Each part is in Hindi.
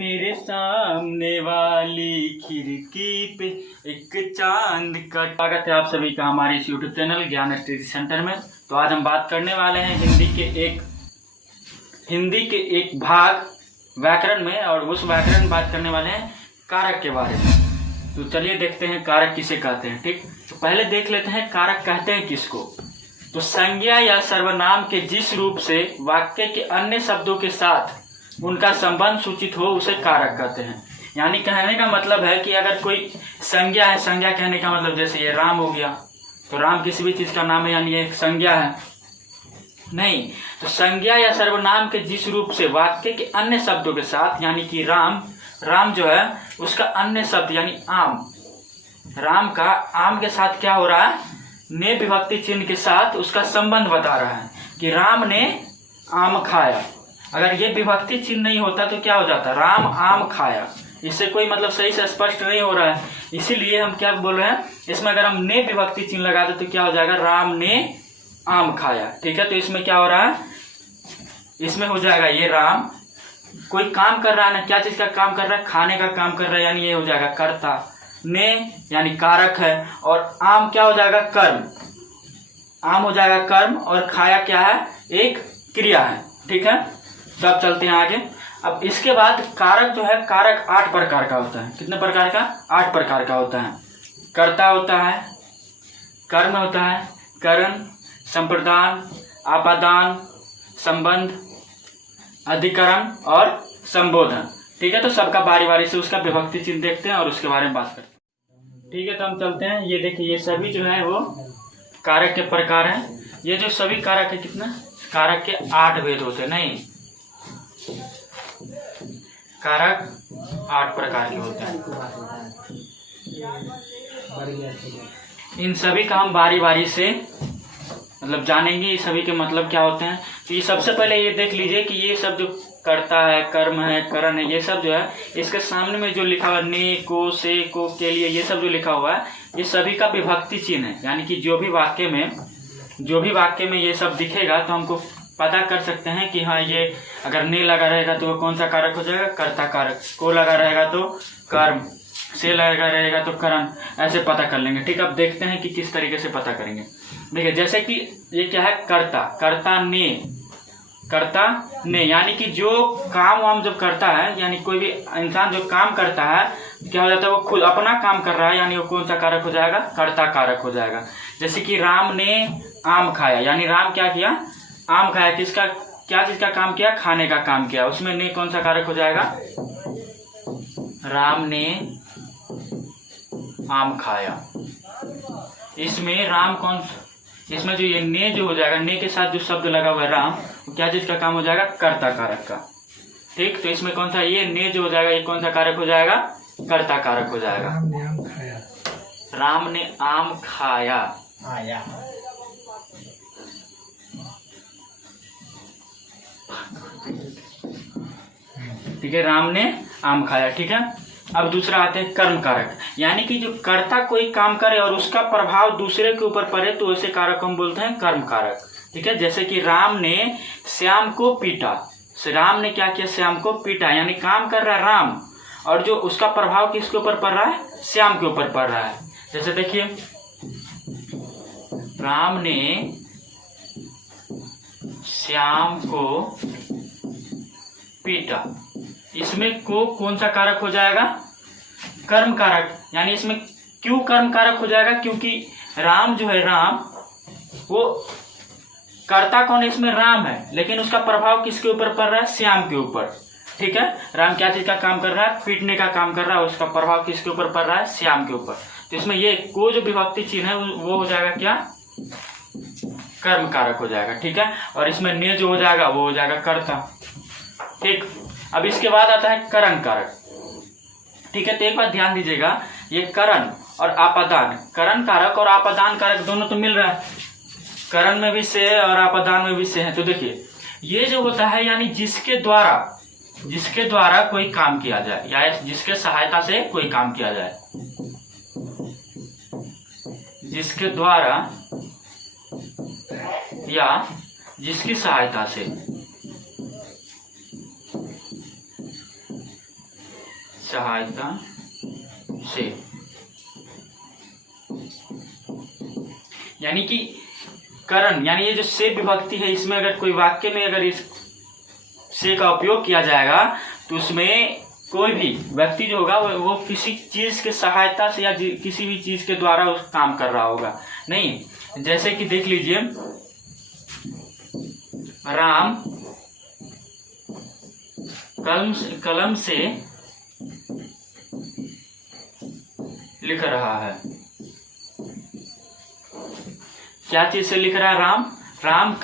मेरे सामने वाली खिड़की पे एक चांद का। स्वागत है आप सभी का हमारे इस YouTube चैनल ज्ञान स्टडी सेंटर में। तो आज हम बात करने वाले हैं हिंदी के एक भाग व्याकरण में, और उस व्याकरण में बात करने वाले हैं कारक के बारे में। तो चलिए देखते हैं कारक किसे कहते हैं। ठीक, तो पहले देख लेते हैं कारक कहते हैं किसको। तो संज्ञा या सर्वनाम के जिस रूप से वाक्य के अन्य शब्दों के साथ उनका संबंध सूचित हो उसे कारक कहते हैं। यानी कहने का मतलब है कि अगर कोई संज्ञा है, संज्ञा कहने का मतलब जैसे ये राम हो गया, तो राम किसी भी चीज का नाम है, यानी ये एक संज्ञा है। नहीं, तो संज्ञा या सर्वनाम के जिस रूप से वाक्य के अन्य शब्दों के साथ, यानी कि राम जो है उसका अन्य शब्द यानी आम, राम का आम के साथ क्या हो रहा है, ने विभक्ति चिन्ह के साथ उसका संबंध बता रहा है कि राम ने आम खाया। अगर ये विभक्ति चिन्ह नहीं होता तो क्या हो जाता, राम आम खाया। इससे कोई मतलब सही से स्पष्ट नहीं हो रहा है, इसीलिए हम क्या बोल रहे हैं, इसमें अगर हम ने विभक्ति चिन्ह लगा दे तो क्या हो जाएगा, राम ने आम खाया। ठीक है, तो इसमें क्या हो रहा है, इसमें हो जाएगा ये राम कोई काम कर रहा है ना, क्या चीज का काम कर रहा है, खाने का काम कर रहा है, यानी ये हो जाएगा कर्ता। ने यानी कारक है, और आम क्या हो जाएगा, कर्म। आम हो जाएगा कर्म, और खाया क्या है, एक क्रिया है। ठीक है, तो अब चलते हैं आगे। अब इसके बाद कारक जो है, कारक 8 प्रकार का होता है। कितने प्रकार का, 8 प्रकार का होता है। कर्ता होता है, कर्म होता है, करण, संप्रदान, आपादान, संबंध, अधिकरण और संबोधन। ठीक है, तो सबका बारी बारी से उसका विभक्ति चिन्ह देखते हैं और उसके बारे में बात करते हैं। ठीक है, तो हम चलते हैं। ये देखिए, ये सभी जो है वो कारक के प्रकार हैं। ये जो सभी कारक है, कितना कारक के 8 भेद होते हैं। नहीं, कारक 8 प्रकार के होते हैं। इन सभी का हम बारी बारी से मतलब जानेंगे, ये सभी के मतलब क्या होते हैं। तो ये सबसे पहले ये देख लीजिए कि ये सब जो कर्ता है, कर्म है, करण है, ये सब जो है इसके सामने में जो लिखा हुआ है ने, को, से, को, के लिए, ये सब जो लिखा हुआ है ये सभी का विभक्ति चिन्ह है। यानी कि जो भी वाक्य में ये सब दिखेगा तो हमको पता कर सकते हैं कि हाँ, ये अगर ने लगा रहेगा तो कौन सा कारक हो जाएगा, कर्ता कारक। को लगा रहेगा तो कर्म, से लगा रहेगा तो करण। ऐसे पता कर लेंगे। ठीक, अब देखते हैं कि किस तरीके से पता करेंगे। देखिए, जैसे कि ये क्या है, कर्ता, कर्ता ने, यानी कि जो काम वाम जब करता है, यानी कोई भी इंसान जो काम करता है क्या हो जाता है, वो खुद अपना काम कर रहा है, यानी वो कौन सा कारक हो जाएगा, कर्ता कारक हो जाएगा। जैसे कि राम ने आम खाया, यानी राम क्या किया, आम खाया। किसका, क्या चीज का काम किया, खाने का काम किया। उसमें ने कौन सा कारक हो जाएगा, राम ने आम खाया। इसमें राम कौन, इसमें जो ये ने जो हो जाएगा, ने के साथ जो शब्द लगा हुआ है राम, तो क्या चीज का काम हो जाएगा, कर्ता कारक का। ठीक, तो इसमें कौन सा, ये ने जो हो जाएगा, ये कौन सा कारक हो जाएगा, कर्ता कारक हो जाएगा। राम ने आम खाया। ठीक है, राम ने आम खाया। ठीक है, अब दूसरा आते हैं कर्म कारक, यानी कि जो कर्ता कोई काम करे और उसका प्रभाव दूसरे के ऊपर पड़े तो ऐसे कारक हम बोलते हैं कर्म कारक। ठीक है, जैसे कि राम ने श्याम को पीटा। राम ने क्या किया, श्याम को पीटा, यानी काम कर रहा है राम, और जो उसका प्रभाव किसके ऊपर पड़ रहा है, श्याम के ऊपर पड़ रहा है। जैसे देखिए, राम ने श्याम को पीटा। इसमें को कौन सा कारक हो जाएगा, कर्म कारक। यानी इसमें क्यों कर्म कारक हो जाएगा, क्योंकि राम जो है, राम वो कर्ता कौन है, इसमें राम है, लेकिन उसका प्रभाव किसके ऊपर पड़ रहा है, श्याम के ऊपर। ठीक है, राम क्या चीज का काम कर रहा है, पीटने का काम कर रहा है, उसका प्रभाव किसके ऊपर पड़ रहा है, श्याम के ऊपर। तो इसमें ये को जो विभक्ति चिन्ह है वो हो जाएगा क्या, कर्म कारक हो जाएगा। ठीक है, और इसमें ने जो हो जाएगा वो हो जाएगा कर्ता। ठीक, अब इसके बाद आता है करण कारक। ठीक है, तो एक बात ध्यान दीजिएगा, ये करण और आपादान, करण कारक और आपादान कारक दोनों तो मिल रहा है, करण में भी से और आपादान में भी से है। तो देखिए, ये जो होता है यानी जिसके द्वारा कोई काम किया जाए, या जिसके सहायता से कोई काम किया जाए, जिसके द्वारा या जिसकी सहायता से सहायता से, यानी कि करण, यानी ये जो से विभक्ति है, इसमें अगर कोई वाक्य में अगर इस से का उपयोग किया जाएगा तो उसमें कोई भी व्यक्ति जो होगा वो किसी चीज के सहायता से या किसी भी चीज के द्वारा उस काम कर रहा होगा। नहीं, जैसे कि देख लीजिए, राम कलम से लिख रहा है। क्या चीज से लिख रहा है? राम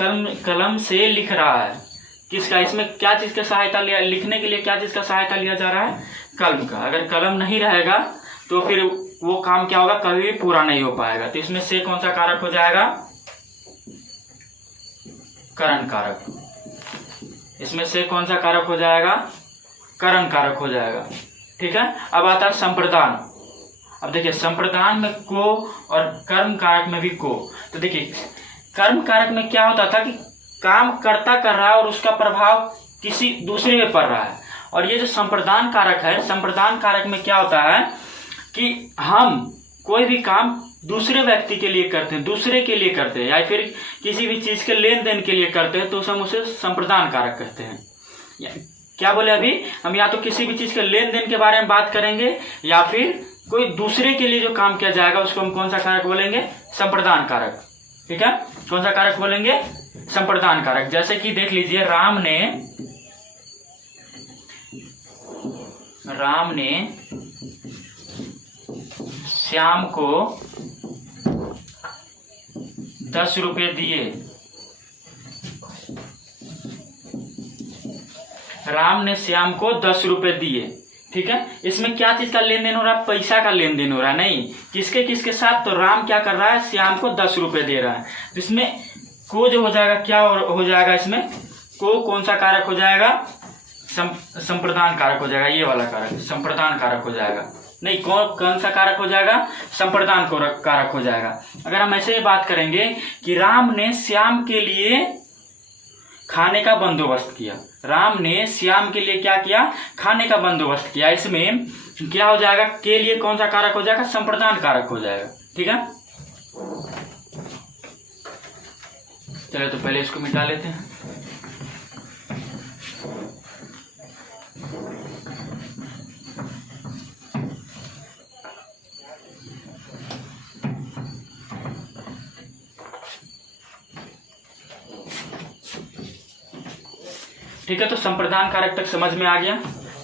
कलम से लिख रहा है। किसका? इसमें क्या चीज का सहायता लिया? लिखने के लिए क्या चीज का सहायता लिया जा रहा है? कलम का। अगर कलम नहीं रहेगा तो फिर वो काम क्या होगा? कभी भी पूरा नहीं हो पाएगा। तो इसमें से कौन सा कारक हो जाएगा? करण कारक। इसमें से कौन सा कारक हो जाएगा? करण कारक हो जाएगा। ठीक है। अब आता है संप्रदान। अब देखिए, संप्रदान में को और कर्म कारक में भी को। तो देखिए, कर्म कारक में क्या होता था कि काम करता कर रहा है और उसका प्रभाव किसी दूसरे में पड़ रहा है। और ये जो संप्रदान कारक है, संप्रदान कारक में क्या होता है कि हम कोई भी काम दूसरे व्यक्ति के लिए करते हैं, दूसरे के लिए करते हैं, या फिर किसी भी चीज के लेन देन के लिए करते हैं, तो हम उसे संप्रदान कारक कहते हैं। क्या बोले अभी हम? या तो किसी भी चीज के लेन देन के बारे में बात करेंगे, या फिर कोई दूसरे के लिए जो काम किया जाएगा उसको हम कौन सा कारक बोलेंगे? संप्रदान कारक। ठीक है। कौन सा कारक बोलेंगे? संप्रदान कारक। जैसे कि देख लीजिए, राम ने श्याम को 10 रुपए दिए। राम ने श्याम को 10 रुपए दिए। ठीक है। इसमें क्या चीज का लेन देन हो रहा है? पैसा का लेन देन हो रहा है। नहीं, किसके किसके साथ? तो राम क्या कर रहा है? श्याम को 10 रुपए दे रहा है। तो इसमें को जो हो जाएगा, क्या हो जाएगा? इसमें को कौन सा कारक हो जाएगा? संप्रदान कारक हो जाएगा। ये वाला कारक संप्रदान कारक हो जाएगा। नहीं, कौन सा कारक हो जाएगा? संप्रदान कारक हो जाएगा। अगर हम ऐसे ही बात करेंगे कि राम ने श्याम के लिए खाने का बंदोबस्त किया। राम ने श्याम के लिए क्या किया? खाने का बंदोबस्त किया। इसमें क्या हो जाएगा? के लिए कौन सा कारक हो जाएगा? संप्रदान कारक हो जाएगा। ठीक है। चलो, तो पहले इसको मिटा लेते हैं। ठीक है। तो संप्रदान कारक तक समझ में आ गया।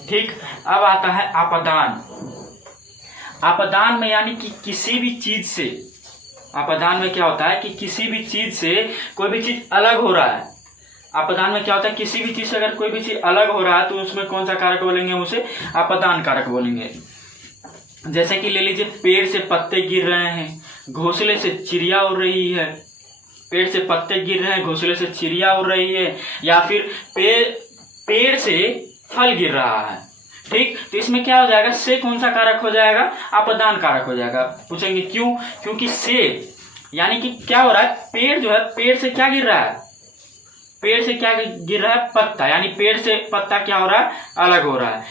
ठीक। अब आता है आपदान। आपदान में यानी कि किसी भी चीज से, आपदान में क्या होता है कि किसी भी चीज से कोई भी चीज अलग हो रहा है। आपदान में क्या होता है? किसी भी चीज से अगर कोई भी चीज अलग हो रहा है तो उसमें कौन सा कारक बोलेंगे? उसे आपदान कारक बोलेंगे। जैसे कि ले लीजिए, पेड़ से पत्ते गिर रहे हैं, घोंसले से चिड़िया उड़ रही है। पेड़ से पत्ते गिर रहे हैं, घोंसले से चिड़िया उड़ रही है, या फिर पेड़ से फल गिर रहा है। ठीक। तो इसमें क्या हो जाएगा? से कौन सा कारक हो जाएगा? आपदान कारक हो जाएगा। पूछेंगे क्यों? क्योंकि से यानी कि क्या हो रहा है? पेड़ जो है, पेड़ से क्या गिर रहा है? पेड़ से क्या गिर रहा है? पत्ता। यानी पेड़ से पत्ता क्या हो रहा है? अलग हो रहा है।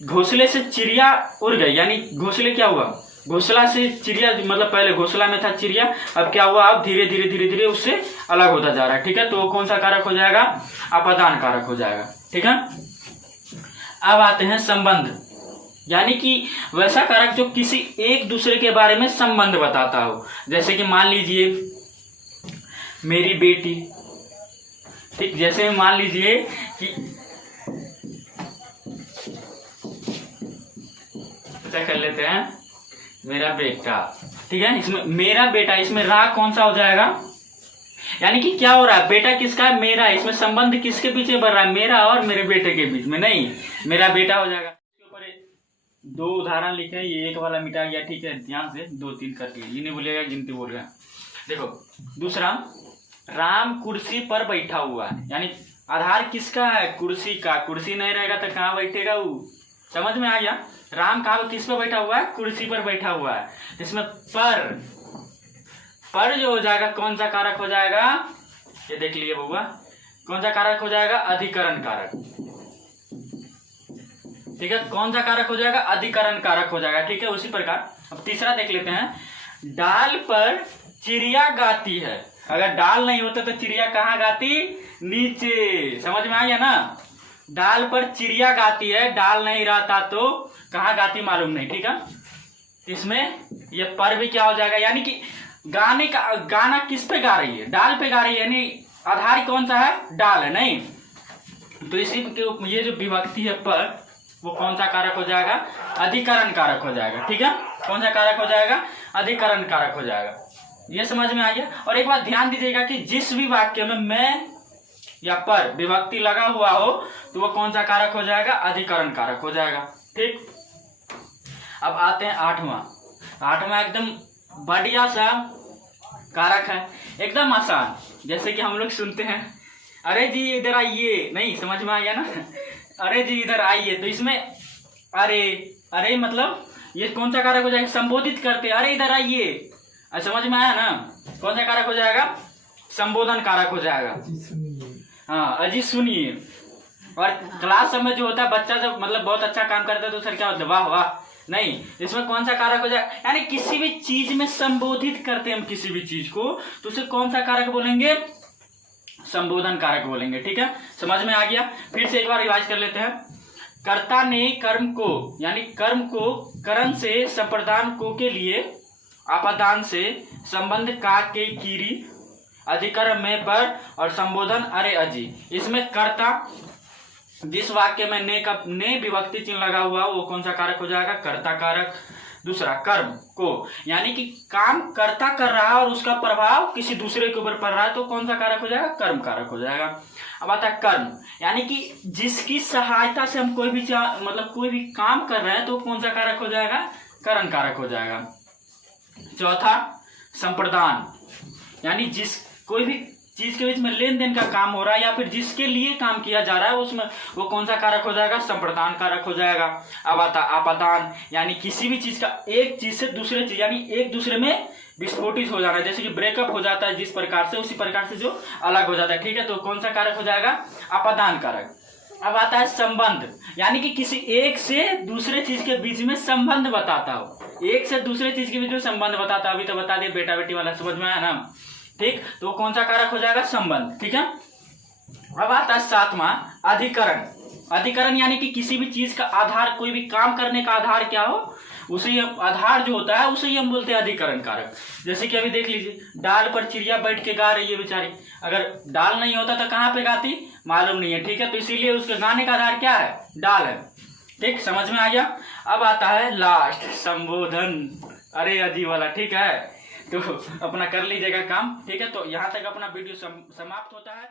घोंसले से चिड़िया उड़ गई, यानी घोंसले क्या हुआ? घोंसला से चिड़िया, मतलब पहले घोंसला में था चिड़िया, अब क्या हुआ? अब धीरे धीरे उससे अलग होता जा रहा है। ठीक है। तो कौन सा कारक हो जाएगा? आपदान कारक हो जाएगा। ठीक है। अब आते हैं संबंध, यानी कि वैसा कारक जो किसी एक दूसरे के बारे में संबंध बताता हो। जैसे कि मान लीजिए मेरी बेटी। ठीक। जैसे मान लीजिए कि क्या कर लेते हैं, मेरा बेटा। ठीक है। इसमें मेरा बेटा, इसमें रा कौन सा हो जाएगा? यानी कि क्या हो रहा है? बेटा किसका है? मेरा। इसमें संबंध किसके पीछे बढ़ रहा है? मेरा और मेरे बेटे के बीच में। नहीं, मेरा बेटा हो जाएगा। इसके ऊपर 2 उदाहरण लिखे हैं। ये एक वाला मिटा गया। ठीक है। ध्यान से 2-3 करके, ये नहीं बोलेगा गिनती बोल रहा। देखो दूसरा, राम कुर्सी पर बैठा हुआ है। यानी आधार किसका है? कुर्सी का। कुर्सी नहीं रहेगा तो कहाँ बैठेगा वो? समझ में आ गया? राम कहाँ किस पर बैठा हुआ है? कुर्सी पर बैठा हुआ है। इसमें पर जो हो जाएगा कौन सा कारक हो जाएगा? ये देख लीजिए बउआ, कौन सा कारक हो जाएगा? अधिकरण कारक। ठीक है, कौन सा कारक हो जाएगा? अधिकरण कारक हो जाएगा। ठीक है, उसी प्रकार अब तीसरा देख लेते हैं। डाल पर चिड़िया गाती है। अगर डाल नहीं होता तो चिड़िया कहाँ गाती? नीचे। समझ में आ गया ना? डाल पर चिड़िया गाती है, डाल नहीं रहता तो कहाँ गाती मालूम नहीं। ठीक है, इसमें ये पर भी क्या हो जाएगा? यानी कि गाने का गाना किस पे गा रही है? डाल पे गा रही है, यानी आधार कौन सा है? डाल है। नहीं तो इसी के ये जो विभक्ति है पर, वो कौन सा कारक हो जाएगा? अधिकरण कारक हो जाएगा। ठीक है, कौन सा कारक हो जाएगा? अधिकरण कारक हो जाएगा। ये समझ में आ गया। और एक बात ध्यान दीजिएगा कि जिस भी वाक्य में मैं या पर विभक्ति लगा हुआ हो तो वो कौन सा कारक हो जाएगा? अधिकरण कारक हो जाएगा। ठीक, अब आते हैं आठवां एकदम बढ़िया सा कारक है, एकदम आसान। जैसे कि हम लोग सुनते हैं, अरे जी इधर आइए। नहीं, समझ में आ गया ना? अरे जी इधर आइए। तो इसमें अरे मतलब ये कौन सा कारक हो जाएगा? संबोधित करते, अरे इधर आइए। समझ में आया ना? कौन सा कारक हो जाएगा? संबोधन कारक हो जाएगा। हाँ, अजी सुनिए। और क्लास में जो होता है बच्चा जब मतलब बहुत अच्छा काम करता है तो सर क्या होता है? वाह वाह। नहीं, इसमें कौन सा कारक हो जाएगा? यानी किसी भी चीज में संबोधित करते हैं हम किसी भी चीज को, तो उसे कौन सा कारक बोलेंगे? संबोधन कारक बोलेंगे। ठीक है, समझ में आ गया। फिर से एक बार रिवाइज कर लेते हैं। कर्ता ने कर्म को, यानी कर्म को करण से, संप्रदान को के लिए, आपादान से, संबंध का के कीरी, अधिकरण में पर और संबोधन अरे अजी। इसमें कर्ता, जिस वाक्य में ने विभक्ति चिन्ह लगा हुआ वो कौन सा कारक हो जाएगा? कर्ता कारक। दूसरा कर्म को, यानी कि काम कर्ता कर रहा है और उसका प्रभाव किसी दूसरे के ऊपर पड़ रहा है तो कौन सा कारक हो जाएगा? कर्म कारक हो जाएगा। अब आता है कर्म, यानी कि जिसकी सहायता से हम कोई भी मतलब कोई भी काम कर रहे हैं तो कौन सा कारक हो जाएगा? करण कारक हो जाएगा। चौथा संप्रदान, यानी जिस कोई भी चीज के बीच में लेन देन का काम हो रहा है या फिर जिसके लिए काम किया जा रहा है उसमें वो कौन सा कारक हो जाएगा? संप्रदान कारक हो जाएगा। अब आता आपादान, यानी किसी भी चीज का एक चीज से दूसरे चीज, यानी एक दूसरे में विस्फोटित हो जाना है। जैसे कि ब्रेकअप हो जाता है जिस प्रकार से, उसी प्रकार से जो अलग हो जाता है। ठीक है, तो कौन सा कारक हो जाएगा? आपादान कारक। अब आता है संबंध, यानी कि किसी एक से दूसरे चीज के बीच में संबंध बताता हो। एक से दूसरे चीज के बीच में संबंध बताता, अभी तो बता दिए बेटा बेटी वाला, समझ में आया ना? ठीक, तो कौन सा कारक हो जाएगा? संबंध। ठीक है, अब आता है सातवां अधिकरण। अधिकरण यानी कि किसी भी चीज का आधार, कोई भी काम करने का आधार क्या हो, उसे आधार जो होता है उसे ही हम बोलते हैं अधिकरण कारक। जैसे कि अभी देख लीजिए, डाल पर चिड़िया बैठ के गा रही है बेचारी। अगर डाल नहीं होता तो कहाँ पे गाती मालूम नहीं है। ठीक है, तो इसीलिए उसके गाने का आधार क्या है? डाल है। ठीक, समझ में आ गया। अब आता है लास्ट संबोधन अरे अजी वाला। ठीक है, तो अपना कर लीजिएगा काम। ठीक है, तो यहाँ तक अपना वीडियो समाप्त होता है।